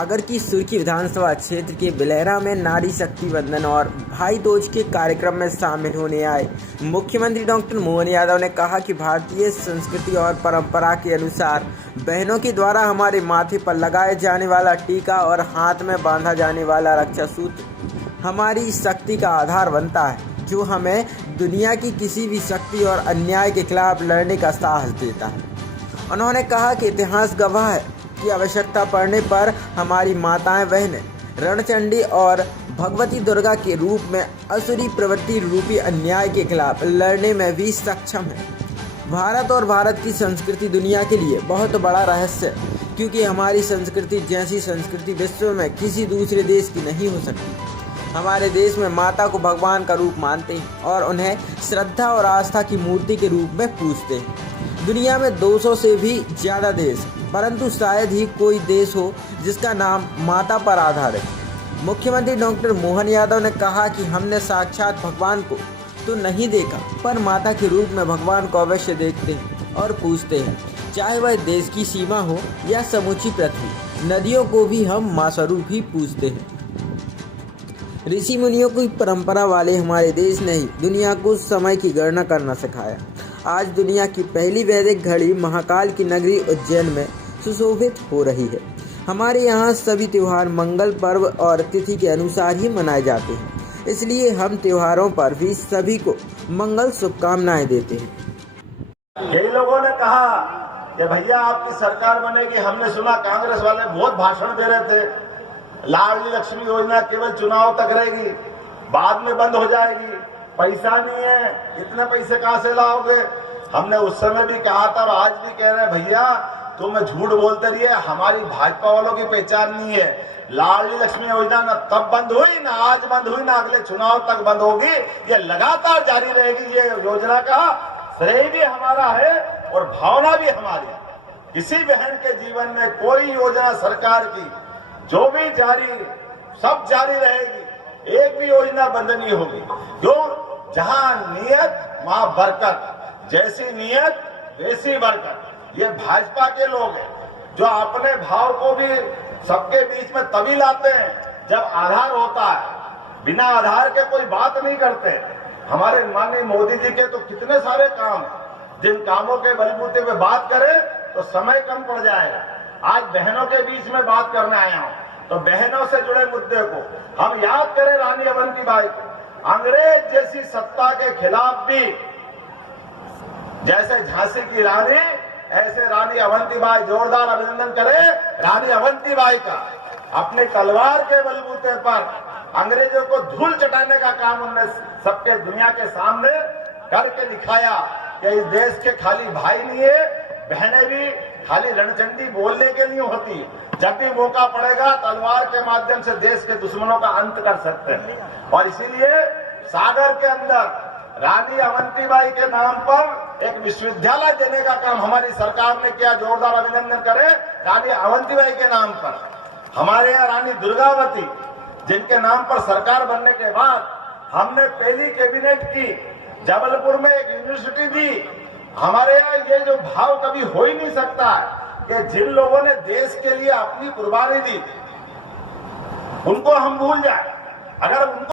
सागर की सुर्खी विधानसभा क्षेत्र के बिलेरा में नारी शक्ति वंदन और भाई दूज के कार्यक्रम में शामिल होने आए मुख्यमंत्री डॉक्टर मोहन यादव ने कहा कि भारतीय संस्कृति और परंपरा के अनुसार बहनों के द्वारा हमारे माथे पर लगाए जाने वाला टीका और हाथ में बांधा जाने वाला रक्षा सूत्र हमारी शक्ति का आधार बनता है, जो हमें दुनिया की किसी भी शक्ति और अन्याय के खिलाफ लड़ने का साहस देता है। उन्होंने कहा कि इतिहास गवाह है की आवश्यकता पड़ने पर हमारी माताएं बहनें रणचंडी और भगवती दुर्गा के रूप में असुरी प्रवृत्ति रूपी अन्याय के खिलाफ लड़ने में भी सक्षम है। भारत और भारत की संस्कृति दुनिया के लिए बहुत बड़ा रहस्य है, क्योंकि हमारी संस्कृति जैसी संस्कृति विश्व में किसी दूसरे देश की नहीं हो सकती। हमारे देश में माता को भगवान का रूप मानते हैं और उन्हें श्रद्धा और आस्था की मूर्ति के रूप में पूजते हैं। दुनिया में 200 से भी ज़्यादा देश, परंतु शायद ही कोई देश हो जिसका नाम माता पर आधारित है। मुख्यमंत्री डॉक्टर मोहन यादव ने कहा कि हमने साक्षात भगवान को तो नहीं देखा, पर माता के रूप में भगवान को अवश्य देखते हैं और पूजते हैं, चाहे वह देश की सीमा हो या समूची पृथ्वी। नदियों को भी हम मां स्वरूप ही पूजते हैं। ऋषि मुनियों की परंपरा वाले हमारे देश ने ही दुनिया को समय की गणना करना सिखाया। आज दुनिया की पहली वैदिक घड़ी महाकाल की नगरी उज्जैन में सुशोभित हो रही है। हमारे यहाँ सभी त्योहार मंगल पर्व और तिथि के अनुसार ही मनाए जाते हैं, इसलिए हम त्योहारों पर भी सभी को मंगल शुभकामनाएं देते हैं। कई लोगों ने कहा कि भैया आपकी सरकार बनेगी। हमने सुना कांग्रेस वाले बहुत भाषण दे रहे थे, लाडली लक्ष्मी योजना केवल चुनाव तक रहेगी, बाद में बंद हो जाएगी, पैसा नहीं है, इतने पैसे कहां से लाओगे। हमने उस समय भी कहा था और आज भी कह रहे हैं, भैया तुम झूठ बोलते रहिए, हमारी भाजपा वालों की पहचान नहीं है। लाडली लक्ष्मी योजना न तब बंद हुई, न आज बंद हुई, न अगले चुनाव तक बंद होगी। ये लगातार जारी रहेगी। ये योजना का श्रेय भी हमारा है और भावना भी हमारी है। किसी बहन के जीवन में कोई योजना सरकार की जो भी जारी, सब जारी रहेगी, एक भी योजना बंद नहीं होगी। क्यों? जहां नियत वहां बरकत, जैसी नियत वैसी बरकत। ये भाजपा के लोग हैं जो अपने भाव को भी सबके बीच में तभी लाते हैं जब आधार होता है, बिना आधार के कोई बात नहीं करते। हमारे माननीय मोदी जी के तो कितने सारे काम, जिन कामों के बलबूते पे बात करें तो समय कम पड़ जाएगा। आज बहनों के बीच में बात करने आया हूं, तो बहनों से जुड़े मुद्दे को हम याद करें। रानी अवंतीबाई को, अंग्रेज जैसी सत्ता के खिलाफ भी जैसे झांसी की रानी, ऐसे रानी अवंतीबाई। जोरदार अभिनंदन करें रानी अवंतीबाई का। अपने तलवार के बलबूते पर अंग्रेजों को धूल चटाने का काम उन्होंने सबके दुनिया के सामने करके दिखाया कि इस देश के खाली भाई नहीं है, बहनें भी खाली रणचंडी बोलने के लिए होती। जब भी मौका पड़ेगा तलवार के माध्यम से देश के दुश्मनों का अंत कर सकते हैं। और इसीलिए सागर के अंदर रानी अवंतीबाई के नाम पर एक विश्वविद्यालय देने का काम हमारी सरकार ने किया। जोरदार अभिनंदन करें रानी अवंतीबाई के नाम पर। हमारे यहाँ रानी दुर्गावती, जिनके नाम पर सरकार बनने के बाद हमने पहली कैबिनेट की, जबलपुर में एक यूनिवर्सिटी दी। हमारे यहाँ ये जो भाव कभी हो ही नहीं सकता है कि जिन लोगों ने देश के लिए अपनी कुर्बानी दी उनको हम भूल जाए। अगर उनको